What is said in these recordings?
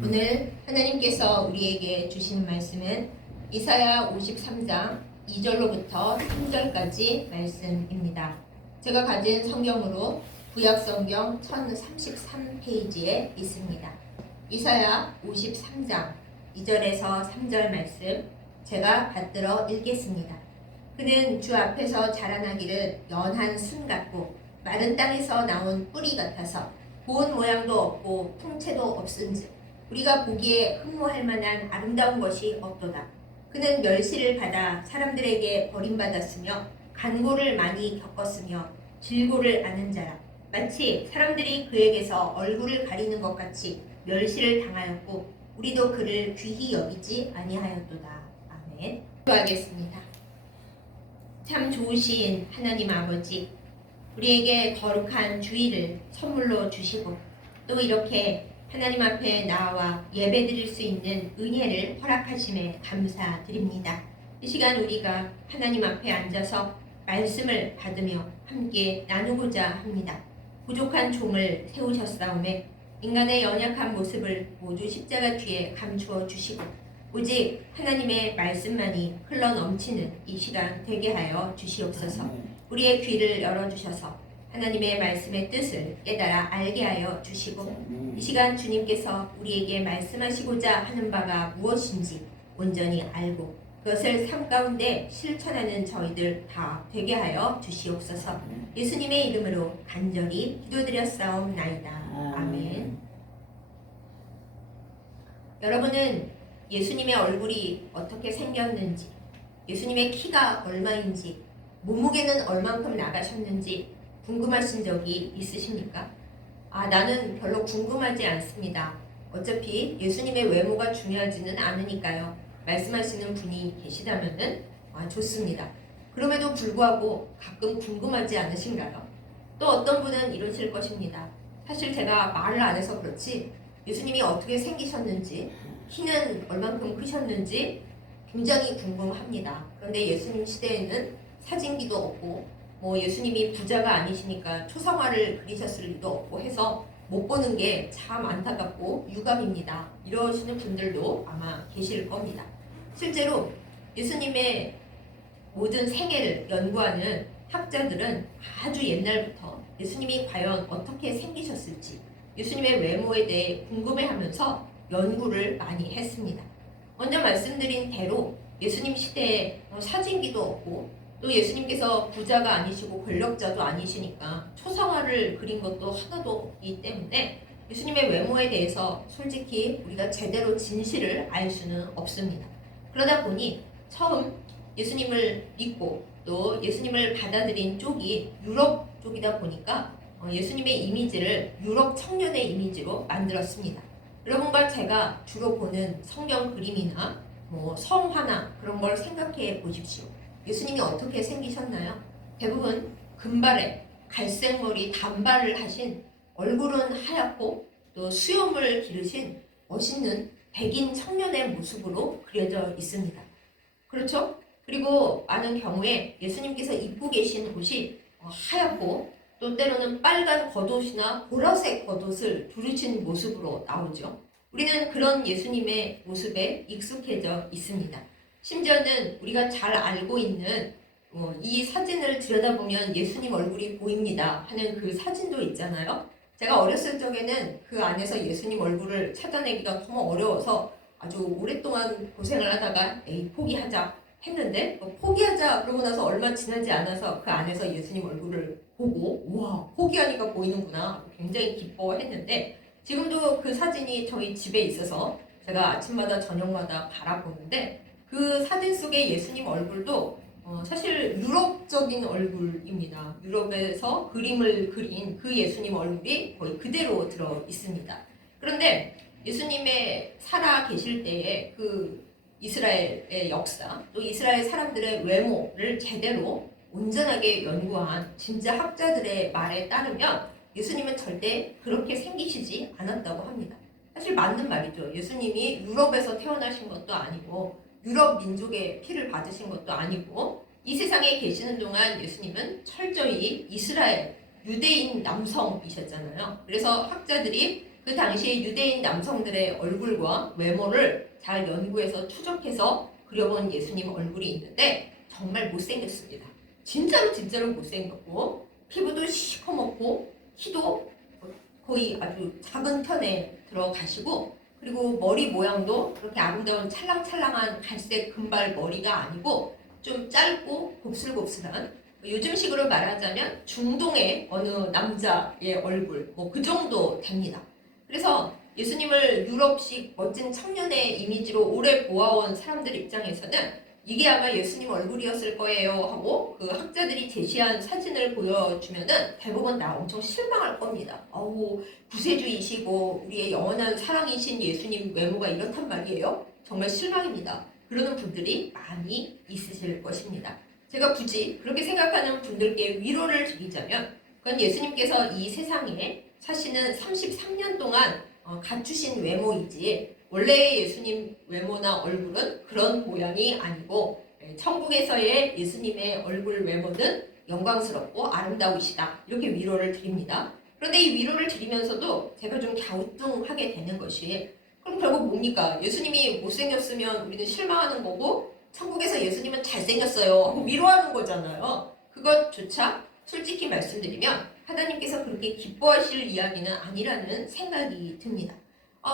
오늘 하나님께서 우리에게 주시는 말씀은 이사야 53장 2절로부터 3절까지 말씀입니다. 제가 가진 성경으로 구약성경 1033페이지에 있습니다. 이사야 53장 2절에서 3절 말씀 제가 받들어 읽겠습니다. 그는 주 앞에서 자라나기를 연한 순 같고 마른 땅에서 나온 뿌리 같아서 고운 모양도 없고 풍채도 없은즉 우리가 보기에 흠모할 만한 아름다운 것이 없도다. 그는 멸시를 받아 사람들에게 버림받았으며 간고를 많이 겪었으며 질고를 아는 자라. 마치 사람들이 그에게서 얼굴을 가리는 것 같이 멸시를 당하였고 우리도 그를 귀히 여기지 아니하였도다. 아멘. 기도하겠습니다. 참 좋으신 하나님 아버지, 우리에게 거룩한 주일을 선물로 주시고 또 이렇게 하나님 앞에 나와 예배드릴 수 있는 은혜를 허락하심에 감사드립니다. 이 시간 우리가 하나님 앞에 앉아서 말씀을 받으며 함께 나누고자 합니다. 부족한 종을 세우셨사오매 인간의 연약한 모습을 모두 십자가 뒤에 감추어 주시고 오직 하나님의 말씀만이 흘러넘치는 이 시간 되게 하여 주시옵소서. 우리의 귀를 열어주셔서 하나님의 말씀의 뜻을 깨달아 알게 하여 주시고 이 시간 주님께서 우리에게 말씀하시고자 하는 바가 무엇인지 온전히 알고 그것을 삶 가운데 실천하는 저희들 다 되게 하여 주시옵소서. 예수님의 이름으로 간절히 기도드렸사옵나이다. 아멘. 여러분은 예수님의 얼굴이 어떻게 생겼는지, 예수님의 키가 얼마인지, 몸무게는 얼만큼 나가셨는지 궁금하신 적이 있으십니까? 나는 별로 궁금하지 않습니다. 어차피 예수님의 외모가 중요하지는 않으니까요. 말씀하시는 분이 계시다면은 좋습니다. 그럼에도 불구하고 가끔 궁금하지 않으신가요? 또 어떤 분은 이러실 것입니다. 사실 제가 말을 안 해서 그렇지 예수님이 어떻게 생기셨는지, 키는 얼만큼 크셨는지 굉장히 궁금합니다. 그런데 예수님 시대에는 사진기도 없고 예수님이 부자가 아니시니까 초상화를 그리셨을 리도 없고 해서 못 보는 게 참 안타깝고 유감입니다. 이러시는 분들도 아마 계실 겁니다. 실제로 예수님의 모든 생애를 연구하는 학자들은 아주 옛날부터 예수님이 과연 어떻게 생기셨을지 예수님의 외모에 대해 궁금해하면서 연구를 많이 했습니다. 먼저 말씀드린 대로 예수님 시대에 사진기도 없고 또 예수님께서 부자가 아니시고 권력자도 아니시니까 초상화를 그린 것도 하나도 없기 때문에 예수님의 외모에 대해서 솔직히 우리가 제대로 진실을 알 수는 없습니다. 그러다 보니 처음 예수님을 믿고 또 예수님을 받아들인 쪽이 유럽 쪽이다 보니까 예수님의 이미지를 유럽 청년의 이미지로 만들었습니다. 여러분과 제가 주로 보는 성경 그림이나 성화나 그런 걸 생각해 보십시오. 예수님이 어떻게 생기셨나요? 대부분 금발에 갈색머리 단발을 하신 얼굴은 하얗고 또 수염을 기르신 멋있는 백인 청년의 모습으로 그려져 있습니다. 그렇죠? 그리고 많은 경우에 예수님께서 입고 계신 옷이 하얗고 또 때로는 빨간 겉옷이나 보라색 겉옷을 두르신 모습으로 나오죠. 우리는 그런 예수님의 모습에 익숙해져 있습니다. 심지어는 우리가 잘 알고 있는 이 사진을 들여다보면 예수님 얼굴이 보입니다 하는 그 사진도 있잖아요. 제가 어렸을 적에는 그 안에서 예수님 얼굴을 찾아내기가 너무 어려워서 아주 오랫동안 고생을 하다가 포기하자 했는데 포기하자 그러고 나서 얼마 지나지 않아서 그 안에서 예수님 얼굴을 보고 와 포기하니까 보이는구나 굉장히 기뻐했는데 지금도 그 사진이 저희 집에 있어서 제가 아침마다 저녁마다 바라보는데 그 사진 속의 예수님 얼굴도 사실 유럽적인 얼굴입니다. 유럽에서 그림을 그린 그 예수님 얼굴이 거의 그대로 들어 있습니다. 그런데 예수님의 살아 계실 때의 그 이스라엘의 역사, 또 이스라엘 사람들의 외모를 제대로 온전하게 연구한 진짜 학자들의 말에 따르면 예수님은 절대 그렇게 생기시지 않았다고 합니다. 사실 맞는 말이죠. 예수님이 유럽에서 태어나신 것도 아니고 유럽 민족의 피를 받으신 것도 아니고 이 세상에 계시는 동안 예수님은 철저히 이스라엘 유대인 남성이셨잖아요. 그래서 학자들이 그 당시에 유대인 남성들의 얼굴과 외모를 잘 연구해서 추적해서 그려본 예수님 얼굴이 있는데 정말 못생겼습니다. 진짜로 못생겼고 피부도 시커멓고 키도 거의 아주 작은 편에 들어가시고 그리고 머리 모양도 그렇게 아름다운 찰랑찰랑한 갈색 금발 머리가 아니고 좀 짧고 곱슬곱슬한 요즘식으로 말하자면 중동의 어느 남자의 얼굴 뭐 그 정도 됩니다. 그래서 예수님을 유럽식 멋진 청년의 이미지로 오래 보아온 사람들 입장에서는 이게 아마 예수님 얼굴이었을 거예요 하고 그 학자들이 제시한 사진을 보여주면은 대부분 나 엄청 실망할 겁니다. 어우 구세주이시고 우리의 영원한 사랑이신 예수님 외모가 이렇단 말이에요? 정말 실망입니다. 그러는 분들이 많이 있으실 것입니다. 제가 굳이 그렇게 생각하는 분들께 위로를 드리자면 그건 예수님께서 이 세상에 사시는 33년 동안 갖추신 외모이지 원래의 예수님 외모나 얼굴은 그런 모양이 아니고 천국에서의 예수님의 얼굴 외모는 영광스럽고 아름다우시다. 이렇게 위로를 드립니다. 그런데 이 위로를 드리면서도 제가 좀 갸우뚱하게 되는 것이 그럼 결국 뭡니까? 예수님이 못생겼으면 우리는 실망하는 거고 천국에서 예수님은 잘생겼어요 하고 위로하는 거잖아요. 그것조차 솔직히 말씀드리면 하나님께서 그렇게 기뻐하실 이야기는 아니라는 생각이 듭니다.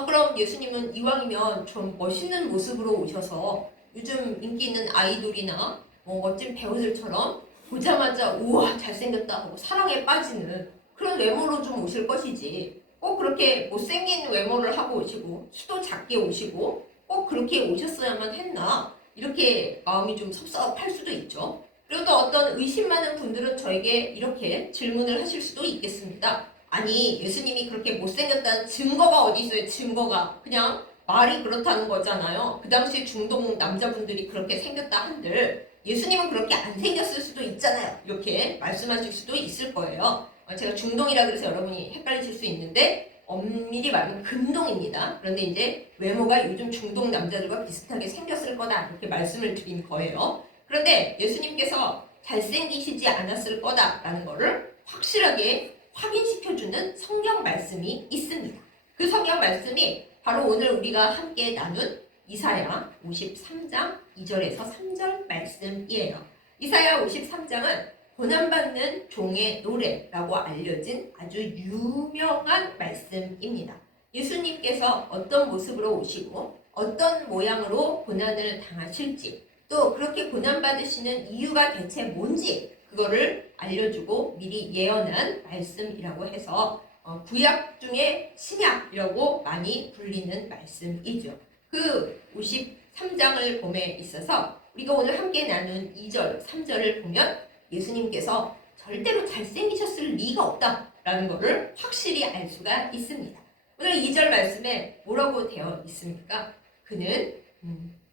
그럼 예수님은 이왕이면 좀 멋있는 모습으로 오셔서 요즘 인기 있는 아이돌이나 멋진 배우들처럼 보자마자 우와 잘생겼다 하고 사랑에 빠지는 그런 외모로 좀 오실 것이지 꼭 그렇게 못생긴 외모를 하고 오시고 키도 작게 오시고 꼭 그렇게 오셨어야만 했나 이렇게 마음이 좀 섭섭할 수도 있죠. 그리고 또 어떤 의심 많은 분들은 저에게 이렇게 질문을 하실 수도 있겠습니다. 아니 예수님이 그렇게 못생겼다는 증거가 어디 있어요? 증거가 그냥 말이 그렇다는 거잖아요. 그 당시 중동 남자분들이 그렇게 생겼다 한들 예수님은 그렇게 안 생겼을 수도 있잖아요. 이렇게 말씀하실 수도 있을 거예요. 제가 중동이라 그래서 여러분이 헷갈리실 수 있는데 엄밀히 말하면 금동입니다. 그런데 이제 외모가 요즘 중동 남자들과 비슷하게 생겼을 거다 이렇게 말씀을 드린 거예요. 그런데 예수님께서 잘생기시지 않았을 거다라는 거를 확실하게 확인시켜주는 성경 말씀이 있습니다. 그 성경 말씀이 바로 오늘 우리가 함께 나눈 이사야 53장 2절에서 3절 말씀이에요. 이사야 53장은 고난받는 종의 노래라고 알려진 아주 유명한 말씀입니다. 예수님께서 어떤 모습으로 오시고 어떤 모양으로 고난을 당하실지 또 그렇게 고난받으시는 이유가 대체 뭔지 그거를 알려주고 미리 예언한 말씀이라고 해서 구약 중에 신약이라고 많이 불리는 말씀이죠. 그 53장을 봄에 있어서 우리가 오늘 함께 나눈 2절, 3절을 보면 예수님께서 절대로 잘생기셨을 리가 없다라는 것을 확실히 알 수가 있습니다. 오늘 2절 말씀에 뭐라고 되어 있습니까? 그는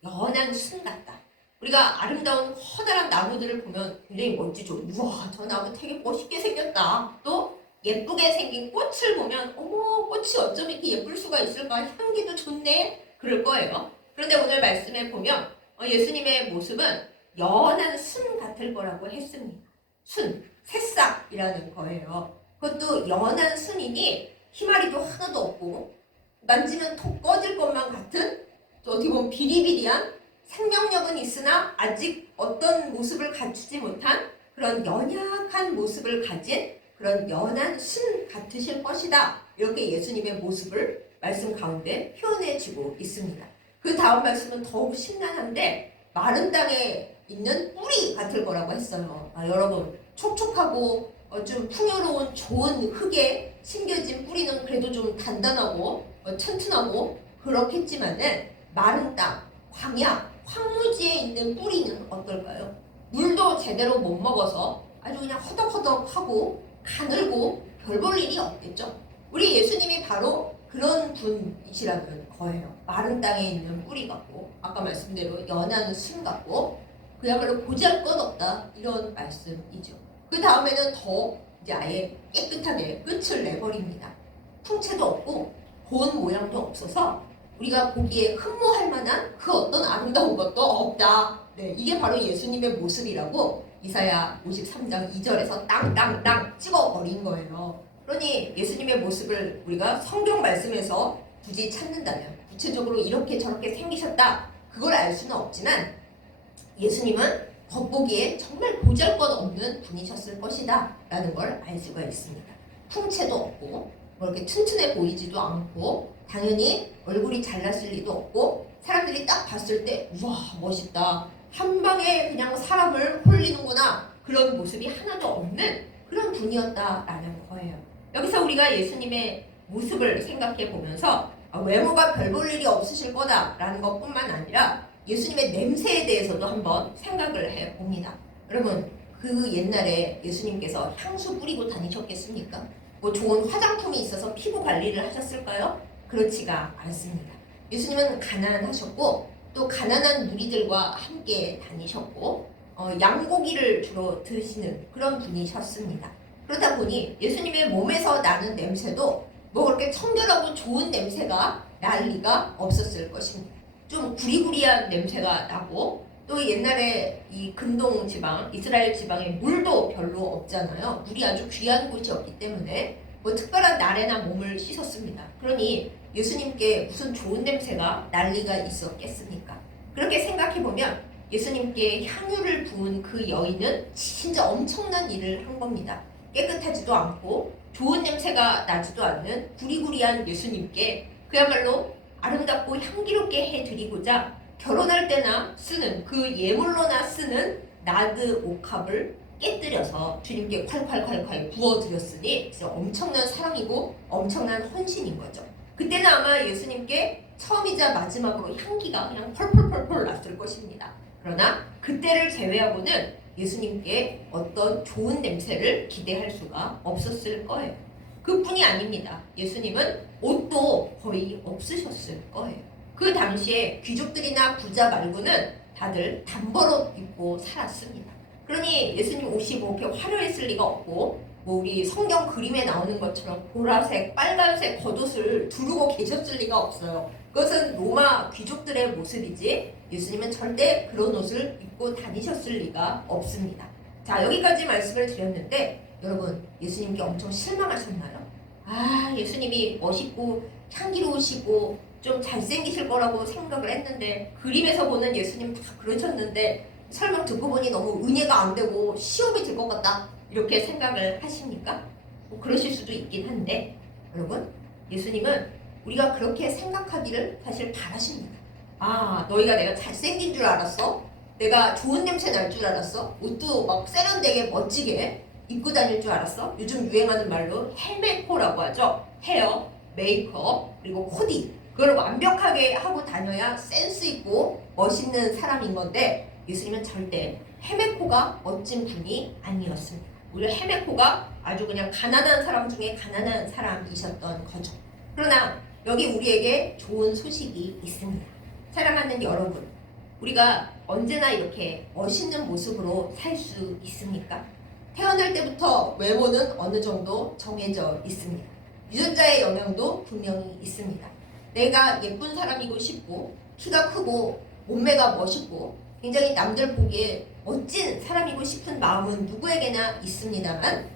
연한 순 같다. 우리가 아름다운 커다란 나무들을 보면 굉장히 멋지죠. 우와 저 나무 되게 멋있게 생겼다. 또 예쁘게 생긴 꽃을 보면 어머 꽃이 어쩜 이렇게 예쁠 수가 있을까 향기도 좋네 그럴 거예요. 그런데 오늘 말씀에 보면 예수님의 모습은 연한 순 같을 거라고 했습니다. 순, 새싹이라는 거예요. 그것도 연한 순이니 희마리도 하나도 없고 만지면 톡 꺼질 것만 같은 또 어떻게 보면 비리비리한 생명력은 있으나 아직 어떤 모습을 갖추지 못한 그런 연약한 모습을 가진 그런 연한 순 같으실 것이다. 이렇게 예수님의 모습을 말씀 가운데 표현해지고 있습니다. 그 다음 말씀은 더욱 심란한데 마른 땅에 있는 뿌리 같을 거라고 했어요. 여러분 촉촉하고 좀 풍요로운 좋은 흙에 심겨진 뿌리는 그래도 좀 단단하고 튼튼하고 그렇겠지만은 마른 땅, 광야, 황무지에 있는 뿌리는 어떨까요? 물도 제대로 못 먹어서 아주 그냥 허덕허덕하고 가늘고 별 볼 일이 없겠죠. 우리 예수님이 바로 그런 분이시라는 거예요. 마른 땅에 있는 뿌리 같고 아까 말씀대로 연한 순 같고 그야말로 보잘것없다 이런 말씀이죠. 그 다음에는 더 이제 아예 깨끗하게 끝을 내버립니다. 풍채도 없고 고운 모양도 없어서 우리가 보기에 흠모할 만한 그 어떤 아름다운 것도 없다. 네, 이게 바로 예수님의 모습이라고 이사야 53장 2절에서 땅땅땅 찍어버린 거예요. 그러니 예수님의 모습을 우리가 성경 말씀에서 굳이 찾는다면 구체적으로 이렇게 저렇게 생기셨다 그걸 알 수는 없지만 예수님은 겉보기에 정말 보잘것없는 분이셨을 것이다 라는 걸 알 수가 있습니다. 풍채도 없고 뭐 이렇게 튼튼해 보이지도 않고 당연히 얼굴이 잘났을 리도 없고 사람들이 딱 봤을 때 우와 멋있다 한 방에 그냥 사람을 홀리는구나 그런 모습이 하나도 없는 그런 분이었다라는 거예요. 여기서 우리가 예수님의 모습을 생각해 보면서 외모가 별 볼 일이 없으실 거다라는 것뿐만 아니라 예수님의 냄새에 대해서도 한번 생각을 해봅니다. 여러분 그 옛날에 예수님께서 향수 뿌리고 다니셨겠습니까? 뭐 좋은 화장품이 있어서 피부 관리를 하셨을까요? 그렇지가 않습니다. 예수님은 가난하셨고 또 가난한 무리들과 함께 다니셨고 양고기를 주로 드시는 그런 분이셨습니다. 그러다 보니 예수님의 몸에서 나는 냄새도 뭐 그렇게 청결하고 좋은 냄새가 날 리가 없었을 것입니다. 좀 구리구리한 냄새가 나고 또 옛날에 이 근동 지방, 이스라엘 지방에 물도 별로 없잖아요. 물이 아주 귀한 곳이었기 때문에 뭐 특별한 날에나 몸을 씻었습니다. 그러니 예수님께 무슨 좋은 냄새가 날 리가 있었겠습니까? 그렇게 생각해보면 예수님께 향유를 부은 그 여인은 진짜 엄청난 일을 한 겁니다. 깨끗하지도 않고 좋은 냄새가 나지도 않는 구리구리한 예수님께 그야말로 아름답고 향기롭게 해드리고자 결혼할 때나 쓰는 그 예물로나 쓰는 나드 옥합을 깨뜨려서 주님께 콸콸콸콸 부어드렸으니 진짜 엄청난 사랑이고 엄청난 헌신인 거죠. 그때는 아마 예수님께 처음이자 마지막으로 향기가 그냥 펄펄펄펄 났을 것입니다. 그러나 그때를 제외하고는 예수님께 어떤 좋은 냄새를 기대할 수가 없었을 거예요. 그뿐이 아닙니다. 예수님은 옷도 거의 없으셨을 거예요. 그 당시에 귀족들이나 부자 말고는 다들 단벌옷 입고 살았습니다. 그러니 예수님 옷이 뭐 이렇게 화려했을 리가 없고 뭐 우리 성경 그림에 나오는 것처럼 보라색, 빨간색 겉옷을 두르고 계셨을 리가 없어요. 그것은 로마 귀족들의 모습이지 예수님은 절대 그런 옷을 입고 다니셨을 리가 없습니다. 자, 여기까지 말씀을 드렸는데 여러분 예수님께 엄청 실망하셨나요? 예수님이 멋있고 향기로우시고 좀 잘생기실 거라고 생각을 했는데 그림에서 보는 예수님 다 그러셨는데 설명 듣고 보니 너무 은혜가 안 되고 시험이 들 것 같다 이렇게 생각을 하십니까? 뭐 그러실 수도 있긴 한데 여러분 예수님은 우리가 그렇게 생각하기를 사실 바라십니다. 너희가 내가 잘생긴 줄 알았어? 내가 좋은 냄새 날 줄 알았어? 옷도 막 세련되게 멋지게 입고 다닐 줄 알았어? 요즘 유행하는 말로 헬메코라고 하죠. 헤어, 메이크업, 그리고 코디 그걸 완벽하게 하고 다녀야 센스 있고 멋있는 사람인 건데 예수님은 절대 헤메코가 멋진 분이 아니었습니다. 오히려 헤메코가 아주 그냥 가난한 사람 중에 가난한 사람이셨던 거죠. 그러나 여기 우리에게 좋은 소식이 있습니다. 사랑하는 여러분, 우리가 언제나 이렇게 멋있는 모습으로 살 수 있습니까? 태어날 때부터 외모는 어느 정도 정해져 있습니다. 유전자의 영향도 분명히 있습니다. 내가 예쁜 사람이고 싶고 키가 크고 몸매가 멋있고 굉장히 남들 보기에 멋진 사람이고 싶은 마음은 누구에게나 있습니다만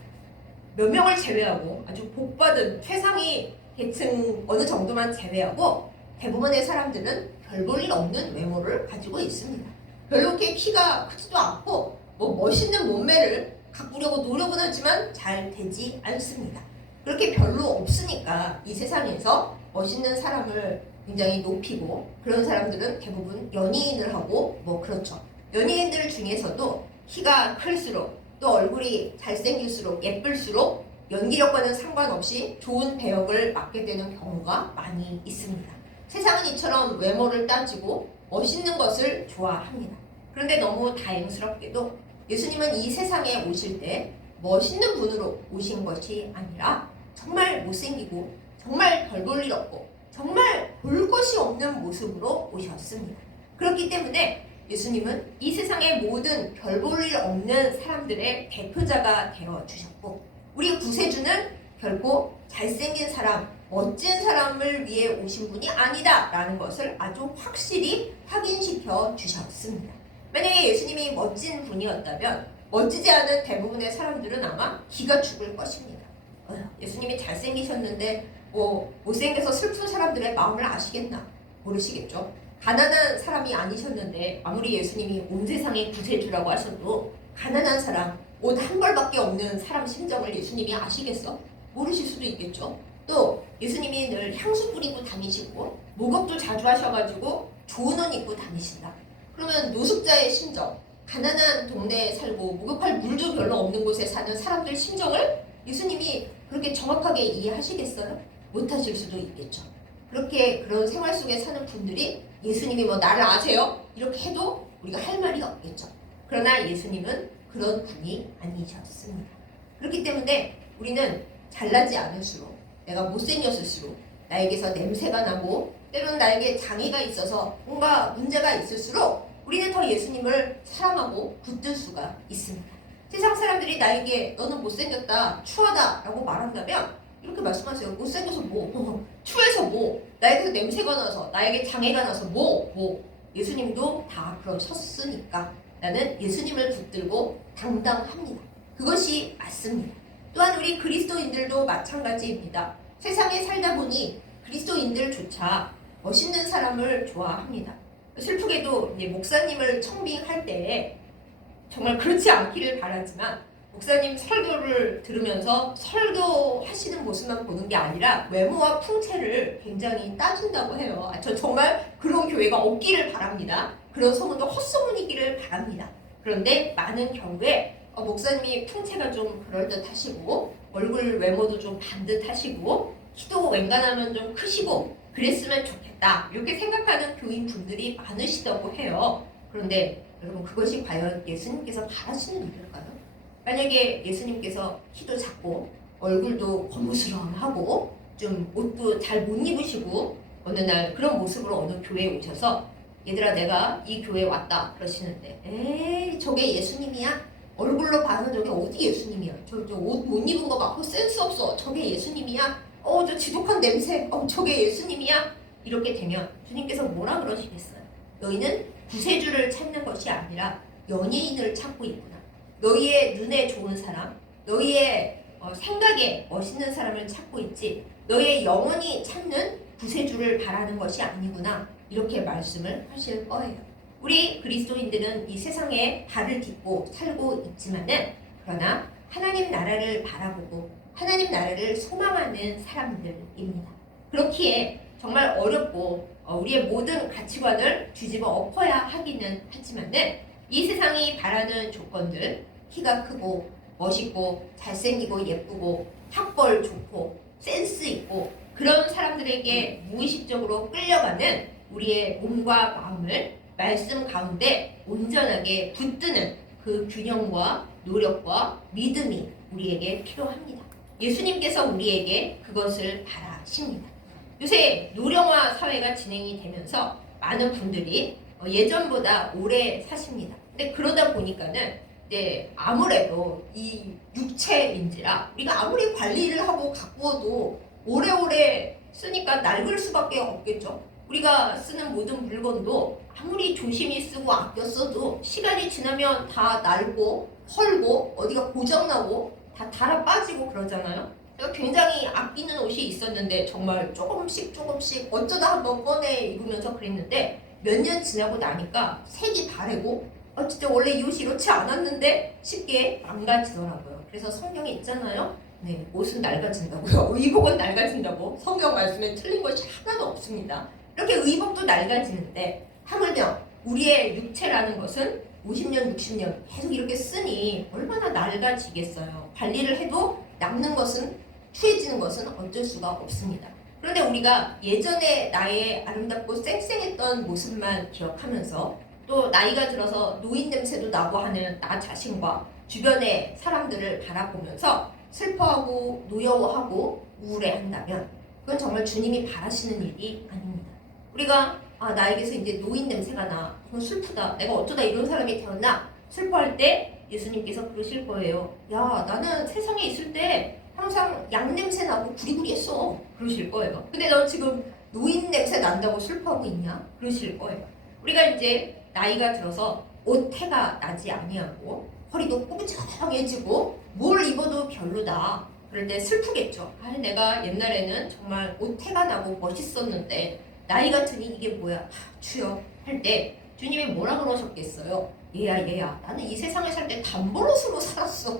몇 명을 제외하고 아주 복받은 최상위 계층 어느 정도만 제외하고 대부분의 사람들은 별 볼 일 없는 외모를 가지고 있습니다. 별로 그렇게 키가 크지도 않고 뭐 멋있는 몸매를 가꾸려고 노력은 하지만 잘 되지 않습니다. 그렇게 별로 없으니까 이 세상에서 멋있는 사람을 굉장히 높이고 그런 사람들은 대부분 연예인을 하고 뭐 그렇죠. 연예인들 중에서도 키가 클수록 또 얼굴이 잘생길수록 예쁠수록 연기력과는 상관없이 좋은 배역을 맡게 되는 경우가 많이 있습니다. 세상은 이처럼 외모를 따지고 멋있는 것을 좋아합니다. 그런데 너무 다행스럽게도 예수님은 이 세상에 오실 때 멋있는 분으로 오신 것이 아니라 정말 못생기고 정말 별 볼 일 없고 정말 볼 것이 없는 모습으로 오셨습니다. 그렇기 때문에 예수님은 이 세상의 모든 별 볼 일 없는 사람들의 대표자가 되어주셨고 우리 구세주는 결코 잘생긴 사람, 멋진 사람을 위해 오신 분이 아니다 라는 것을 아주 확실히 확인시켜 주셨습니다. 만약에 예수님이 멋진 분이었다면 멋지지 않은 대부분의 사람들은 아마 기가 죽을 것입니다. 예수님이 잘생기셨는데 뭐 못생겨서 슬픈 사람들의 마음을 아시겠나? 모르시겠죠? 가난한 사람이 아니셨는데 아무리 예수님이 온 세상의 구세주라고 하셔도 가난한 사람, 옷 한 벌밖에 없는 사람 심정을 예수님이 아시겠어? 모르실 수도 있겠죠? 또 예수님이 늘 향수 뿌리고 다니시고 목욕도 자주 하셔가지고 좋은 옷 입고 다니신다. 그러면 노숙자의 심정, 가난한 동네에 살고 목욕할 물도 별로 없는 곳에 사는 사람들 심정을 예수님이 그렇게 정확하게 이해하시겠어요? 못하실 수도 있겠죠. 그렇게 그런 생활 속에 사는 분들이 예수님이 뭐 나를 아세요? 이렇게 해도 우리가 할 말이 없겠죠. 그러나 예수님은 그런 분이 아니셨습니다. 그렇기 때문에 우리는 잘나지 않을수록, 내가 못생겼을수록, 나에게서 냄새가 나고 때로는 나에게 장애가 있어서 뭔가 문제가 있을수록 우리는 더 예수님을 사랑하고 붙들 수가 있습니다. 세상 사람들이 나에게 너는 못생겼다, 추하다 라고 말한다면 이렇게 말씀하세요. 못생겨서 뭐, 추해서 뭐, 나에게서 냄새가 나서, 나에게 장애가 나서 뭐. 예수님도 다 그러셨으니까 나는 예수님을 붙들고 당당합니다. 그것이 맞습니다. 또한 우리 그리스도인들도 마찬가지입니다. 세상에 살다 보니 그리스도인들조차 멋있는 사람을 좋아합니다. 슬프게도 이제 목사님을 청빙할 때 정말 그렇지 않기를 바라지만 목사님 설교를 들으면서 설교하시는 모습만 보는 게 아니라 외모와 풍채를 굉장히 따진다고 해요. 저 정말 그런 교회가 없기를 바랍니다. 그런 소문도 헛소문이기를 바랍니다. 그런데 많은 경우에 목사님이 풍채가 좀 그럴듯하시고 얼굴 외모도 좀 반듯하시고 키도 웬간하면 좀 크시고 그랬으면 좋겠다 이렇게 생각하는 교인분들이 많으시다고 해요. 그런데 여러분 그것이 과연 예수님께서 바라시는 일일까요? 만약에 예수님께서 키도 작고 얼굴도 거무스름하고 좀 옷도 잘 못 입으시고 어느 날 그런 모습으로 어느 교회에 오셔서 얘들아 내가 이 교회에 왔다 그러시는데 에이 저게 예수님이야? 얼굴로 봐서 저게 어디 예수님이야? 저 옷 못 입은 거 맞고 센스 없어. 저게 예수님이야? 저 지독한 냄새. 저게 예수님이야? 이렇게 되면 주님께서 뭐라 그러시겠어요? 너희는 구세주를 찾는 것이 아니라 연예인을 찾고 있구나. 너희의 눈에 좋은 사람, 너희의 생각에 멋있는 사람을 찾고 있지 너희의 영혼이 찾는 구세주를 바라는 것이 아니구나. 이렇게 말씀을 하실 거예요. 우리 그리스도인들은 이 세상에 발을 딛고 살고 있지만은 그러나 하나님 나라를 바라보고 하나님 나라를 소망하는 사람들입니다. 그렇기에 정말 어렵고 우리의 모든 가치관을 뒤집어 엎어야 하기는 하지만은 이 세상이 바라는 조건들 키가 크고 멋있고 잘생기고 예쁘고 학벌 좋고 센스 있고 그런 사람들에게 무의식적으로 끌려가는 우리의 몸과 마음을 말씀 가운데 온전하게 붙드는 그 균형과 노력과 믿음이 우리에게 필요합니다. 예수님께서 우리에게 그것을 바라십니다. 요새 노령화 사회가 진행이 되면서 많은 분들이 예전보다 오래 사십니다. 근데 그러다 보니까는 이제 아무래도 이 육체인지라 우리가 아무리 관리를 하고 가꾸어도 오래오래 쓰니까 낡을 수밖에 없겠죠. 우리가 쓰는 모든 물건도 아무리 조심히 쓰고 아껴 써도 시간이 지나면 다 낡고 헐고 어디가 고장나고 다 달아 빠지고 그러잖아요. 제가 굉장히 아끼는 옷이 있었는데 정말 조금씩 어쩌다 한번 꺼내 입으면서 그랬는데 몇 년 지나고 나니까 색이 바래고 진짜 원래 이 옷이 이렇지 않았는데 쉽게 망가지더라고요. 그래서 성경에 있잖아요. 네, 옷은 낡아진다고요. 의복은 낡아진다고. 성경 말씀에 틀린 것이 하나도 없습니다. 이렇게 의복도 낡아지는데 하물며 우리의 육체라는 것은 50년, 60년 계속 이렇게 쓰니 얼마나 낡아지겠어요. 관리를 해도 낡는 것은, 추해지는 것은 어쩔 수가 없습니다. 그런데 우리가 예전에 나의 아름답고 쌩쌩했던 모습만 기억하면서 또 나이가 들어서 노인 냄새도 나고 하는 나 자신과 주변의 사람들을 바라보면서 슬퍼하고 노여워하고 우울해한다면 그건 정말 주님이 바라시는 일이 아닙니다. 우리가 나에게서 이제 노인 냄새가 나. 그건 슬프다. 내가 어쩌다 이런 사람이 되었나? 슬퍼할 때 예수님께서 그러실 거예요. 야, 나는 세상에 있을 때 항상 양 냄새 나고 구리구리했어. 그러실 거예요. 근데 너 지금 노인 냄새 난다고 슬퍼하고 있냐? 그러실 거예요. 우리가 이제 나이가 들어서 옷 태가 나지 아니하고 허리도 뽀근해지고 뭘 입어도 별로다. 그럴 때 슬프겠죠. 아, 내가 옛날에는 정말 오태가 나고 멋있었는데 나이 같으니 이게 뭐야? 주여 할 때 주님이 뭐라 그러셨겠어요? 얘야 나는 이 세상에 살 때 담보로스로 살았어.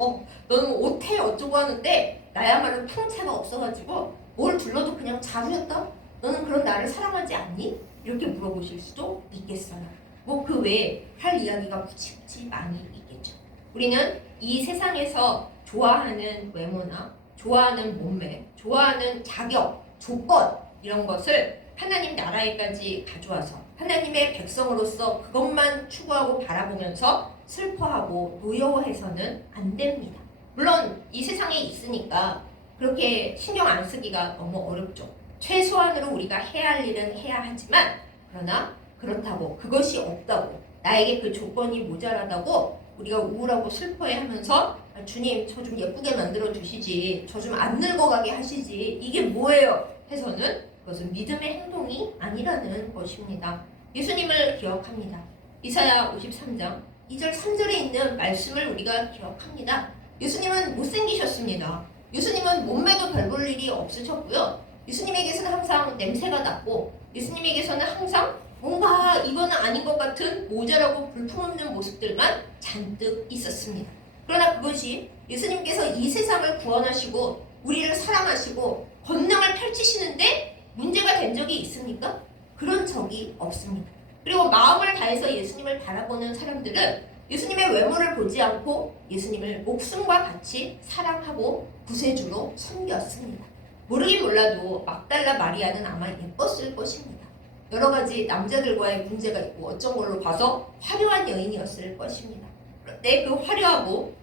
너는 오태 어쩌고 하는데 나야말로 풍채가 없어가지고 뭘 둘러도 그냥 자루였다? 너는 그런 나를 사랑하지 않니? 이렇게 물어보실 수도 있겠어요. 뭐 그 외에 할 이야기가 무지무지 많이 있겠죠. 우리는 이 세상에서 좋아하는 외모나 좋아하는 몸매, 좋아하는 자격, 조건 이런 것을 하나님 나라에까지 가져와서 하나님의 백성으로서 그것만 추구하고 바라보면서 슬퍼하고 노여워해서는 안 됩니다. 물론 이 세상에 있으니까 그렇게 신경 안 쓰기가 너무 어렵죠. 최소한으로 우리가 해야 할 일은 해야 하지만 그러나 그렇다고 그것이 없다고 나에게 그 조건이 모자라다고 우리가 우울하고 슬퍼해하면서 주님 저 좀 예쁘게 만들어 주시지 저 좀 안 늙어가게 하시지 이게 뭐예요 해서는 그것은 믿음의 행동이 아니라는 것입니다. 예수님을 기억합니다. 이사야 53장 2절 3절에 있는 말씀을 우리가 기억합니다. 예수님은 못생기셨습니다. 예수님은 몸매도 별 볼 일이 없으셨고요. 예수님에게서는 항상 냄새가 났고 예수님에게서는 항상 뭔가 이거는 아닌 것 같은 모자라고 볼품없는 모습들만 잔뜩 있었습니다. 그러나 그것이 예수님께서 이 세상을 구원하시고 우리를 사랑하시고 권능을 펼치시는데 문제가 된 적이 있습니까? 그런 적이 없습니다. 그리고 마음을 다해서 예수님을 바라보는 사람들은 예수님의 외모를 보지 않고 예수님을 목숨과 같이 사랑하고 구세주로 섬겼습니다. 모르긴 몰라도 막달라 마리아는 아마 예뻤을 것입니다. 여러 가지 남자들과의 문제가 있고 어쩐 걸로 봐서 화려한 여인이었을 것입니다. 그런데 그 화려하고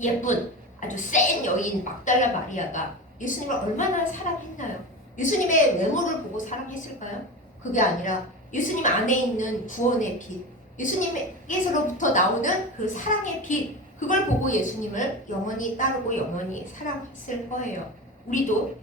예쁜 아주 센 여인 막달라 마리아가 예수님을 얼마나 사랑했나요? 예수님의 외모를 보고 사랑했을까요? 그게 아니라 예수님 안에 있는 구원의 빛, 예수님께서로부터 나오는 그 사랑의 빛, 그걸 보고 예수님을 영원히 따르고 영원히 사랑했을 거예요. 우리도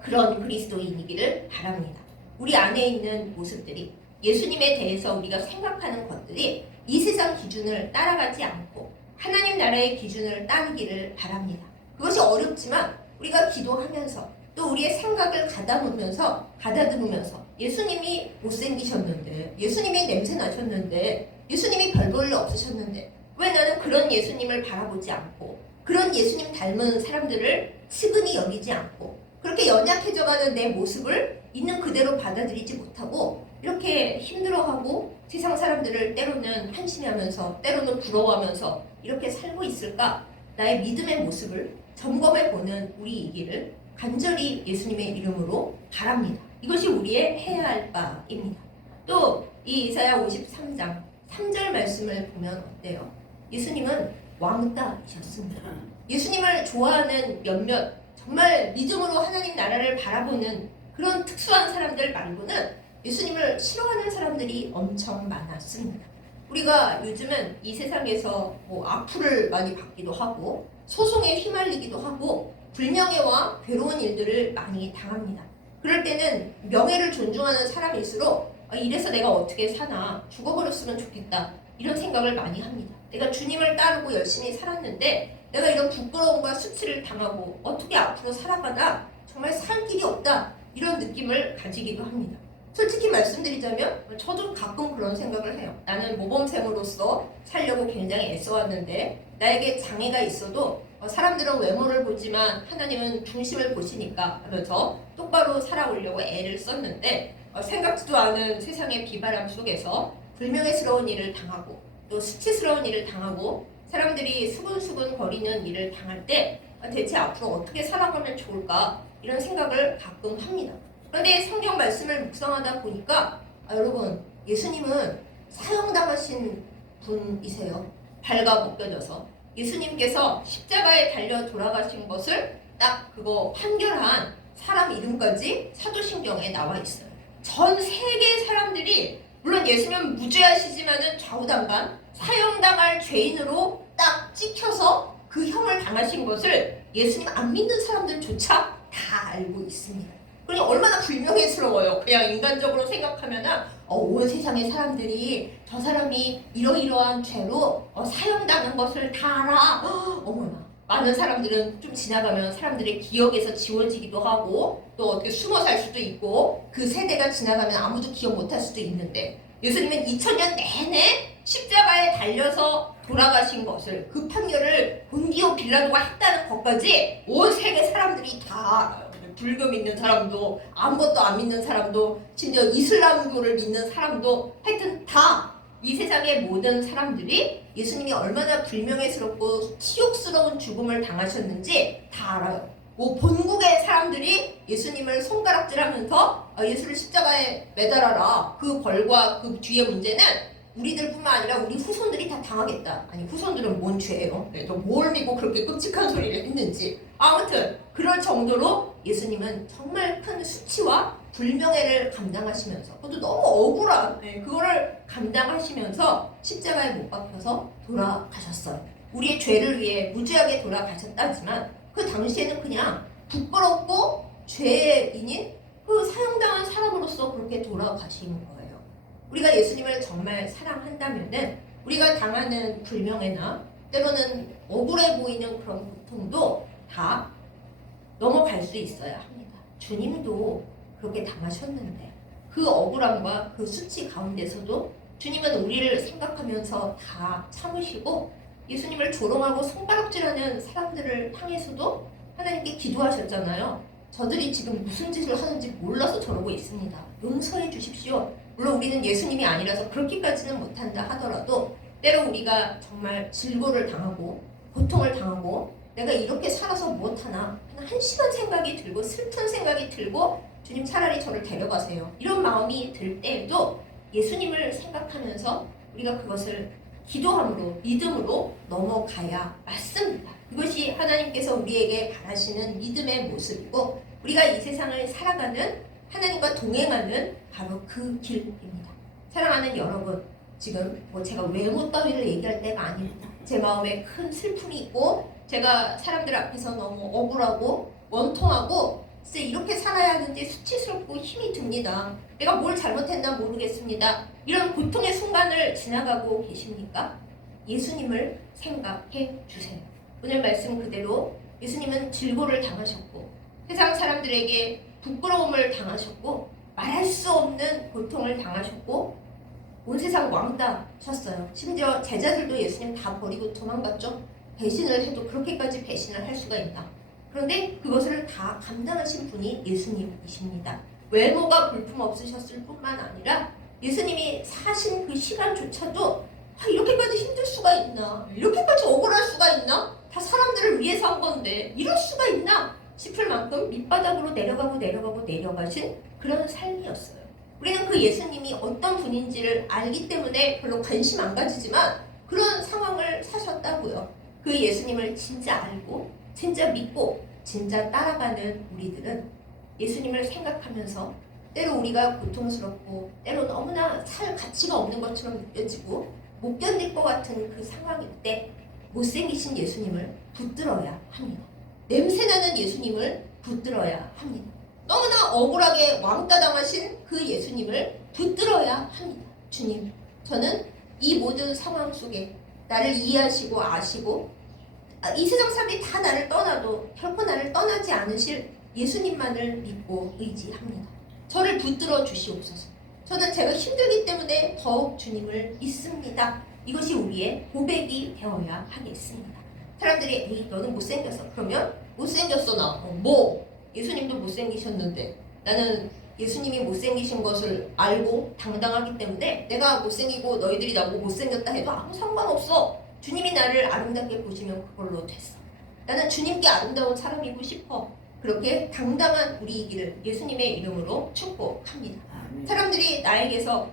그런 그리스도인이기를 바랍니다. 우리 안에 있는 모습들이 예수님에 대해서 우리가 생각하는 것들이 이 세상 기준을 따라가지 않고 하나님 나라의 기준을 따르기를 바랍니다. 그것이 어렵지만 우리가 기도하면서 또 우리의 생각을 가다듬으면서 예수님이 못생기셨는데 예수님이 냄새 나셨는데 예수님이 별 볼 일 없으셨는데 왜 나는 그런 예수님을 바라보지 않고 그런 예수님 닮은 사람들을 측은히 여기지 않고 그렇게 연약해져가는 내 모습을 있는 그대로 받아들이지 못하고 이렇게 힘들어하고 세상 사람들을 때로는 한심해하면서 때로는 부러워하면서 이렇게 살고 있을까? 나의 믿음의 모습을 점검해보는 우리이기를 간절히 예수님의 이름으로 바랍니다. 이것이 우리의 해야 할 바입니다. 또 이 이사야 53장 3절 말씀을 보면 어때요? 예수님은 왕따이셨습니다. 예수님을 좋아하는 몇몇 정말 믿음으로 하나님 나라를 바라보는 그런 특수한 사람들 말고는 예수님을 싫어하는 사람들이 엄청 많았습니다. 우리가 요즘은 이 세상에서 악플을 많이 받기도 하고 소송에 휘말리기도 하고 불명예와 괴로운 일들을 많이 당합니다. 그럴 때는 명예를 존중하는 사람일수록 이래서 내가 어떻게 사나 죽어버렸으면 좋겠다 이런 생각을 많이 합니다. 내가 주님을 따르고 열심히 살았는데 내가 이런 부끄러움과 수치를 당하고 어떻게 앞으로 살아가나 정말 살 길이 없다 이런 느낌을 가지기도 합니다. 솔직히 말씀드리자면 저도 가끔 그런 생각을 해요. 나는 모범생으로서 살려고 굉장히 애써왔는데 나에게 장애가 있어도 사람들은 외모를 보지만 하나님은 중심을 보시니까 하면서 똑바로 살아오려고 애를 썼는데 생각지도 않은 세상의 비바람 속에서 불명예스러운 일을 당하고 또 수치스러운 일을 당하고 사람들이 수근수근 거리는 일을 당할 때 대체 앞으로 어떻게 살아가면 좋을까 이런 생각을 가끔 합니다. 그런데 성경 말씀을 묵상하다 보니까 여러분 예수님은 사형당하신 분이세요. 발가 벗겨져서 예수님께서 십자가에 달려 돌아가신 것을 딱 그거 판결한 사람 이름까지 사도신경에 나와 있어요. 전 세계 사람들이 물론 예수님은 무죄하시지만은 좌우당간 사형당할 죄인으로 딱 찍혀서 그 형을 당하신 것을 예수님 안 믿는 사람들조차 다 알고 있습니다. 그러니 얼마나 불명예스러워요. 그냥 인간적으로 생각하면은 온 세상의 사람들이 저 사람이 이러이러한 죄로 사형당한 것을 다 알아. 어머나 많은 사람들은 좀 지나가면 사람들의 기억에서 지워지기도 하고 또 어떻게 숨어 살 수도 있고 그 세대가 지나가면 아무도 기억 못할 수도 있는데 예수님은 2000년 내내 십자가에 달려서 돌아가신 것을 그 판결을 본디오 빌라도가 했다는 것까지 온 세계 사람들이 다 알아요. 불교 믿는 사람도 아무것도 안 믿는 사람도 심지어 이슬람교를 믿는 사람도 하여튼 다 이 세상의 모든 사람들이 예수님이 얼마나 불명예스럽고 치욕스러운 죽음을 당하셨는지 다 알아요. 뭐 본국의 사람들이 예수님을 손가락질하면서 예수를 십자가에 매달아라. 그 벌과 그 뒤의 문제는 우리들뿐만 아니라 우리 후손들이 다 당하겠다. 아니 후손들은 뭔 죄예요? 또 뭘 믿고 그렇게 끔찍한 소리를 했는지. 아무튼 그럴 정도로 예수님은 정말 큰 수치와 불명예를 감당하시면서 그것도 너무 억울한 그거를 감당하시면서 십자가에 못 박혀서 돌아가셨어요. 우리의 죄를 위해 무죄하게 돌아가셨다지만 그 당시에는 그냥 부끄럽고 죄인인 그 사형당한 사람으로서 그렇게 돌아가신 거예요. 우리가 예수님을 정말 사랑한다면은 우리가 당하는 불명예나 때로는 억울해 보이는 그런 고통도 다 넘어갈 수 있어야 합니다. 주님도 그렇게 당하셨는데 그 억울함과 그 수치 가운데서도 주님은 우리를 생각하면서 다 참으시고 예수님을 조롱하고 손가락질하는 사람들을 향해서도 하나님께 기도하셨잖아요. 저들이 지금 무슨 짓을 하는지 몰라서 저러고 있습니다. 용서해 주십시오. 물론 우리는 예수님이 아니라서 그렇게까지는 못한다 하더라도 때로 우리가 정말 질고를 당하고 고통을 당하고 내가 이렇게 살아서 못하나 한심한 생각이 들고 슬픈 생각이 들고 주님 차라리 저를 데려가세요. 이런 마음이 들 때에도 예수님을 생각하면서 우리가 그것을 기도함으로 믿음으로 넘어가야 맞습니다. 그것이 하나님께서 우리에게 바라시는 믿음의 모습이고 우리가 이 세상을 살아가는 하나님과 동행하는 바로 그 길입니다. 사랑하는 여러분, 지금 제가 외모 따위를 얘기할 때가 아닙니다. 제 마음에 큰 슬픔이 있고 제가 사람들 앞에서 너무 억울하고 원통하고 진짜 이렇게 살아야 하는지 수치스럽고 힘이 듭니다. 내가 뭘 잘못했나 모르겠습니다. 이런 고통의 순간을 지나가고 계십니까? 예수님을 생각해 주세요. 오늘 말씀 그대로 예수님은 질고를 당하셨고 세상 사람들에게 부끄러움을 당하셨고 말할 수 없는 고통을 당하셨고 온 세상 왕따셨어요. 심지어 제자들도 예수님 다 버리고 도망갔죠. 배신을 해도 그렇게까지 배신을 할 수가 있나. 그런데 그것을 다 감당하신 분이 예수님이십니다. 외모가 볼품없으셨을 뿐만 아니라 예수님이 사신 그 시간조차도 이렇게까지 힘들 수가 있나, 이렇게까지 억울할 수가 있나, 다 사람들을 위해서 한 건데 이럴 수가 있나 싶을 만큼 밑바닥으로 내려가신 그런 삶이었어요. 우리는 그 예수님이 어떤 분인지를 알기 때문에 별로 관심 안 가지지만 그런 상황을 사셨다고요. 그 예수님을 진짜 알고 진짜 믿고 진짜 따라가는 우리들은 예수님을 생각하면서 때로 우리가 고통스럽고 때로 너무나 살 가치가 없는 것처럼 느껴지고 못 견딜 것 같은 그 상황일 때 못생기신 예수님을 붙들어야 합니다. 냄새나는 예수님을 붙들어야 합니다. 너무나 억울하게 왕따 당하신 그 예수님을 붙들어야 합니다. 주님, 저는 이 모든 상황 속에 나를 이해하시고 아시고 이 세상 사람들이 다 나를 떠나도 결코 나를 떠나지 않으실 예수님만을 믿고 의지합니다. 저를 붙들어 주시옵소서. 저는 제가 힘들기 때문에 더욱 주님을 믿습니다. 이것이 우리의 고백이 되어야 하겠습니다. 사람들이 에이 너는 못생겼어. 그러면 못생겼어 나. 뭐? 예수님도 못생기셨는데 나는 예수님이 못생기신 것을 알고 당당하기 때문에 내가 못생기고 너희들이 나보고 못생겼다 해도 아무 상관없어. 주님이 나를 아름답게 보시면 그걸로 됐어. 나는 주님께 아름다운 사람이고 싶어. 그렇게 당당한 우리이기를 예수님의 이름으로 축복합니다. 사람들이 나에게서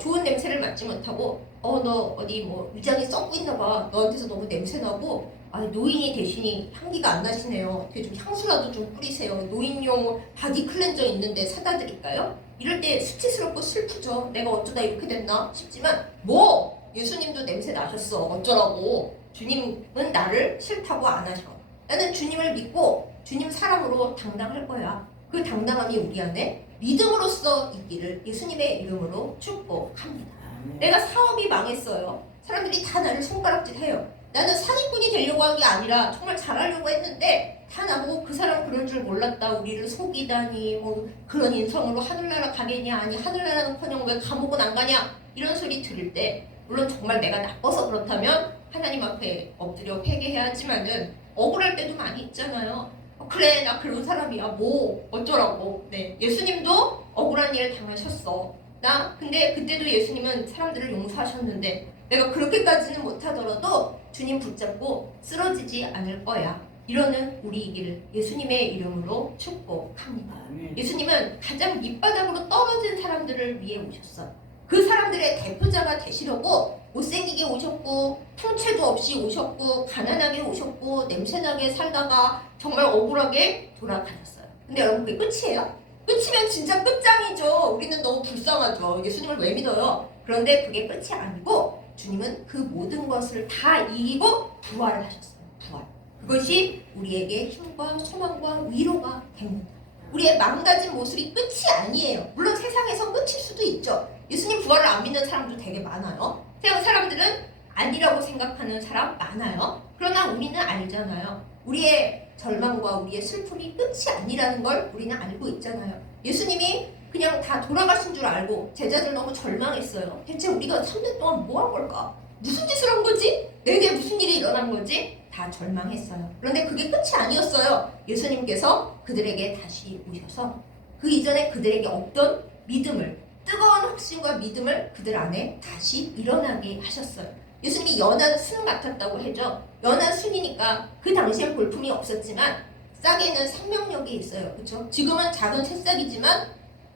좋은 냄새를 맡지 못하고 너 어디 뭐 위장이 썩고 있나 봐. 너한테서 너무 냄새나고 노인이 대신이 향기가 안 나시네요. 어떻게 좀 향수라도 좀 뿌리세요. 노인용 바디 클렌저 있는데 사다 드릴까요? 이럴 때 수치스럽고 슬프죠. 내가 어쩌다 이렇게 됐나 싶지만 뭐 예수님도 냄새 나셨어. 어쩌라고. 주님은 나를 싫다고 안 하셔. 나는 주님을 믿고 주님 사랑으로 당당할 거야. 그 당당함이 우리 안에 믿음으로써 있기를 예수님의 이름으로 축복합니다. 내가 사업이 망했어요. 사람들이 다 나를 손가락질해요. 나는 사기꾼이 되려고 한 게 아니라 정말 잘하려고 했는데 다 나보고 그 사람 그럴 줄 몰랐다. 우리를 속이다니 뭐 그런 인성으로 하늘나라 가겠냐. 아니 하늘나라는커녕 왜 감옥은 안 가냐. 이런 소리 들을 때 물론 정말 내가 나빠서 그렇다면 하나님 앞에 엎드려 회개해야 하지만은 억울할 때도 많이 있잖아요. 그래 나 그런 사람이야 뭐 어쩌라고. 네, 예수님도 억울한 일 당하셨어. 나 근데 그때도 예수님은 사람들을 용서하셨는데 내가 그렇게까지는 못하더라도 주님 붙잡고 쓰러지지 않을 거야. 이러는 우리이기를 예수님의 이름으로 축복합니다. 예수님은 가장 밑바닥으로 떨어진 사람들을 위해 오셨어요. 그 사람들의 대표자가 되시려고 못생기게 오셨고 풍채도 없이 오셨고 가난하게 오셨고 냄새나게 살다가 정말 억울하게 돌아가셨어요. 근데 여러분 그게 끝이에요? 끝이면 진짜 끝장이죠. 우리는 너무 불쌍하죠. 예수님을 왜 믿어요? 그런데 그게 끝이 아니고 주님은 그 모든 것을 다 이기고 부활을 하셨어요. 부활. 그것이 우리에게 힘과 소망과 위로가 됩니다. 우리의 망가진 모습이 끝이 아니에요. 물론 세상에서 끝일 수도 있죠. 예수님 부활을 안 믿는 사람도 되게 많아요. 세상 사람들은 아니라고 생각하는 사람 많아요. 그러나 우리는 알잖아요. 우리의 절망과 우리의 슬픔이 끝이 아니라는 걸 우리는 알고 있잖아요. 예수님이 그냥 다 돌아가신 줄 알고 제자들 너무 절망했어요. 대체 우리가 3년 동안 뭐 한 걸까? 무슨 짓을 한 거지? 내게 무슨 일이 일어난 거지? 다 절망했어요. 그런데 그게 끝이 아니었어요. 예수님께서 그들에게 다시 오셔서 그 이전에 그들에게 없던 믿음을, 뜨거운 확신과 믿음을 그들 안에 다시 일어나게 하셨어요. 예수님이 연한 순 같았다고 하죠. 연한 순이니까 그 당시엔 볼품이 없었지만 싹에는 생명력이 있어요. 그렇죠? 지금은 작은 새싹이지만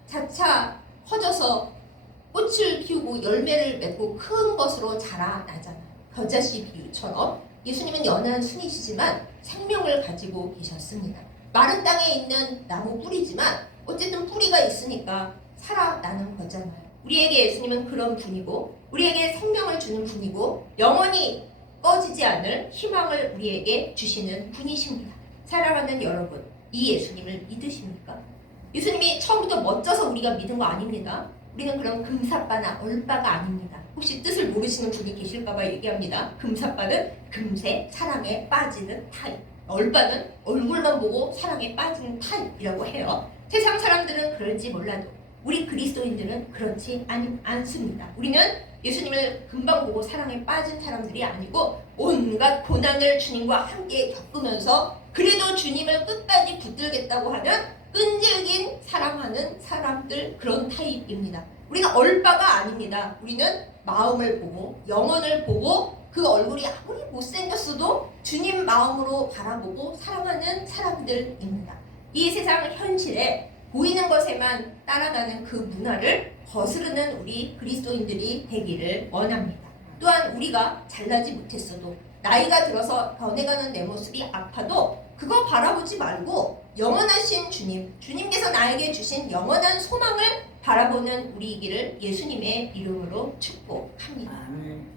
차차 커져서 꽃을 피우고 열매를 맺고 큰 것으로 자라나잖아요. 겨자씨 비유처럼 예수님은 연한 순이시지만 생명을 가지고 계셨습니다. 마른 땅에 있는 나무 뿌리지만 어쨌든 뿌리가 있으니까 살아나는 거잖아요. 우리에게 예수님은 그런 분이고 우리에게 생명을 주는 분이고 영원히 꺼지지 않을 희망을 우리에게 주시는 분이십니다. 사랑하는 여러분, 이 예수님을 믿으십니까? 예수님이 처음부터 멋져서 우리가 믿은 거 아닙니다. 우리는 그런 금사빠나 얼빠가 아닙니다. 혹시 뜻을 모르시는 분이 계실까봐 얘기합니다. 금사빠는 금세 사랑에 빠지는 타입, 얼빠는 얼굴만 보고 사랑에 빠지는 타입이라고 해요. 세상 사람들은 그럴지 몰라도 우리 그리스도인들은 그렇지 않습니다. 우리는 예수님을 금방 보고 사랑에 빠진 사람들이 아니고 온갖 고난을 주님과 함께 겪으면서 그래도 주님을 끝까지 붙들겠다고 하는 끈질긴 사랑하는 사람들, 그런 타입입니다. 우리는 얼빠가 아닙니다. 우리는 마음을 보고 영혼을 보고 그 얼굴이 아무리 못생겼어도 주님 마음으로 바라보고 사랑하는 사람들입니다. 이 세상 현실에 보이는 것에만 따라가는 그 문화를 거스르는 우리 그리스도인들이 되기를 원합니다. 또한 우리가 잘나지 못했어도 나이가 들어서 변해가는 내 모습이 아파도 그거 바라보지 말고 영원하신 주님께서 나에게 주신 영원한 소망을 바라보는 우리이기를 예수님의 이름으로 축복합니다.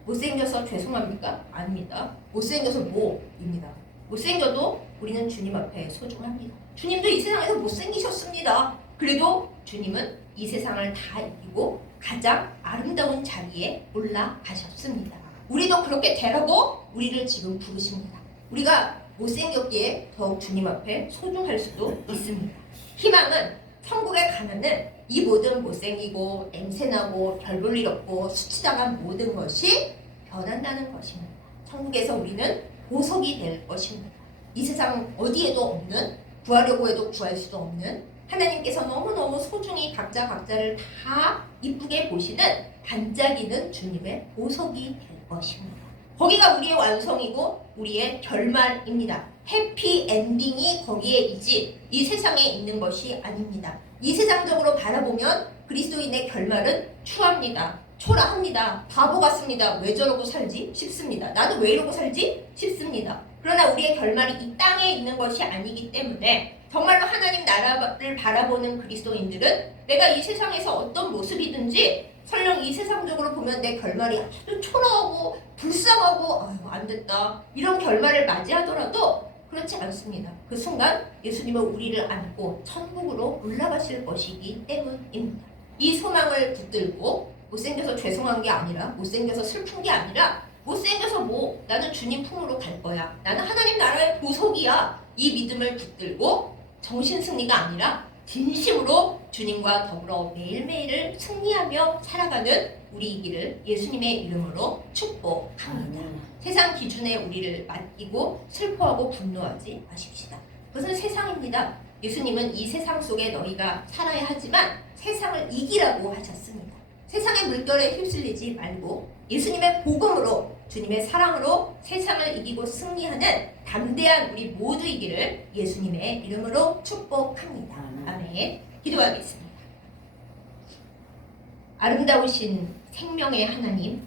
못생겨서 죄송합니까? 아닙니다. 못생겨서 뭐입니다. 못생겨도 우리는 주님 앞에 소중합니다. 주님도 이 세상에서 못생기셨습니다. 그래도 주님은 이 세상을 다 이기고 가장 아름다운 자리에 올라가셨습니다. 우리도 그렇게 되라고 우리를 지금 부르십니다. 우리가 못생겼기에 더욱 주님 앞에 소중할 수도 있습니다. 희망은 천국에 가면은 이 모든 못생기고 냄새나고 별 볼 일 없고 수치당한 모든 것이 변한다는 것입니다. 천국에서 우리는 보석이 될 것입니다. 이 세상 어디에도 없는, 구하려고 해도 구할 수도 없는 하나님께서 너무너무 소중히 각자를 다 이쁘게 보시는 반짝이는 주님의 보석이 될 것입니다. 거기가 우리의 완성이고 우리의 결말입니다. 해피 엔딩이 거기에 있지 이 세상에 있는 것이 아닙니다. 이 세상적으로 바라보면 그리스도인의 결말은 추합니다. 초라합니다. 바보 같습니다. 왜 저러고 살지 싶습니다. 나도 왜 이러고 살지 싶습니다. 그러나 우리의 결말이 이 땅에 있는 것이 아니기 때문에 정말로 하나님 나라를 바라보는 그리스도인들은 내가 이 세상에서 어떤 모습이든지 설령 이 세상적으로 보면 내 결말이 아주 초라하고 불쌍하고 아유 안 됐다 이런 결말을 맞이하더라도 그렇지 않습니다. 그 순간 예수님은 우리를 안고 천국으로 올라가실 것이기 때문입니다. 이 소망을 붙들고 못생겨서 죄송한 게 아니라 못생겨서 슬픈 게 아니라 못생겨서 뭐 나는 주님 품으로 갈 거야. 나는 하나님 나라의 보석이야. 이 믿음을 붙들고 정신 승리가 아니라 진심으로 주님과 더불어 매일매일을 승리하며 살아가는 우리이기를 예수님의 이름으로 축복합니다. 세상 기준에 우리를 맡기고 슬퍼하고 분노하지 마십시다. 그것은 세상입니다. 예수님은 이 세상 속에 너희가 살아야 하지만 세상을 이기라고 하셨습니다. 세상의 물결에 휩쓸리지 말고 예수님의 복음으로 주님의 사랑으로 세상을 이기고 승리하는 담대한 우리 모두이기를 예수님의 이름으로 축복합니다. 아멘. 기도하겠습니다. 아름다우신 생명의 하나님,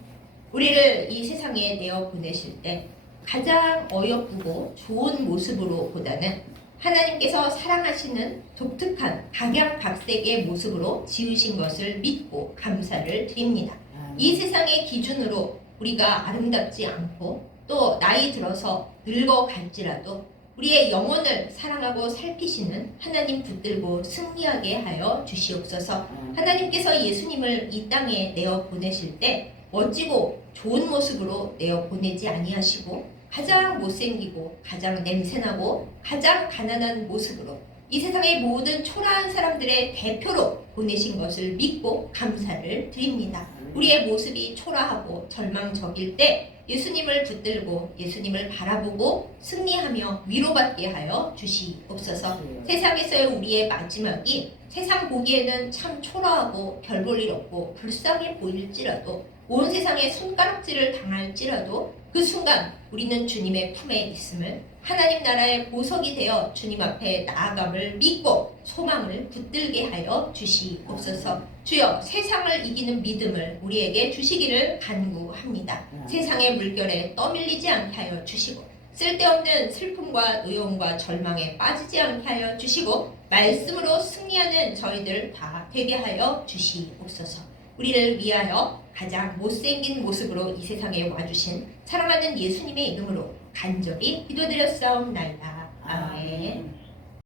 우리를 이 세상에 내어 보내실 때 가장 어여쁘고 좋은 모습으로 보다는 하나님께서 사랑하시는 독특한 각양각색의 모습으로 지으신 것을 믿고 감사를 드립니다. 이 세상의 기준으로 우리가 아름답지 않고 또 나이 들어서 늙어갈지라도 우리의 영혼을 사랑하고 살피시는 하나님 붙들고 승리하게 하여 주시옵소서. 하나님께서 예수님을 이 땅에 내어 보내실 때 멋지고 좋은 모습으로 내어 보내지 아니하시고 가장 못생기고 가장 냄새나고 가장 가난한 모습으로 이 세상의 모든 초라한 사람들의 대표로 보내신 것을 믿고 감사를 드립니다. 우리의 모습이 초라하고 절망적일 때 예수님을 붙들고 예수님을 바라보고 승리하며 위로받게 하여 주시옵소서. 세상에서의 우리의 마지막이 세상 보기에는 참 초라하고 별 볼 일 없고 불쌍해 보일지라도 온 세상에 손가락질을 당할지라도 그 순간 우리는 주님의 품에 있음을 하나님 나라의 보석이 되어 주님 앞에 나아감을 믿고 소망을 붙들게 하여 주시옵소서. 주여, 세상을 이기는 믿음을 우리에게 주시기를 간구합니다. 세상의 물결에 떠밀리지 않게 하여 주시고 쓸데없는 슬픔과 의용과 절망에 빠지지 않게 하여 주시고 말씀으로 승리하는 저희들 다 되게 하여 주시옵소서. 우리를 위하여 가장 못생긴 모습으로 이 세상에 와주신 사랑하는 예수님의 이름으로 간절히 기도드렸사옵나이다. 아멘.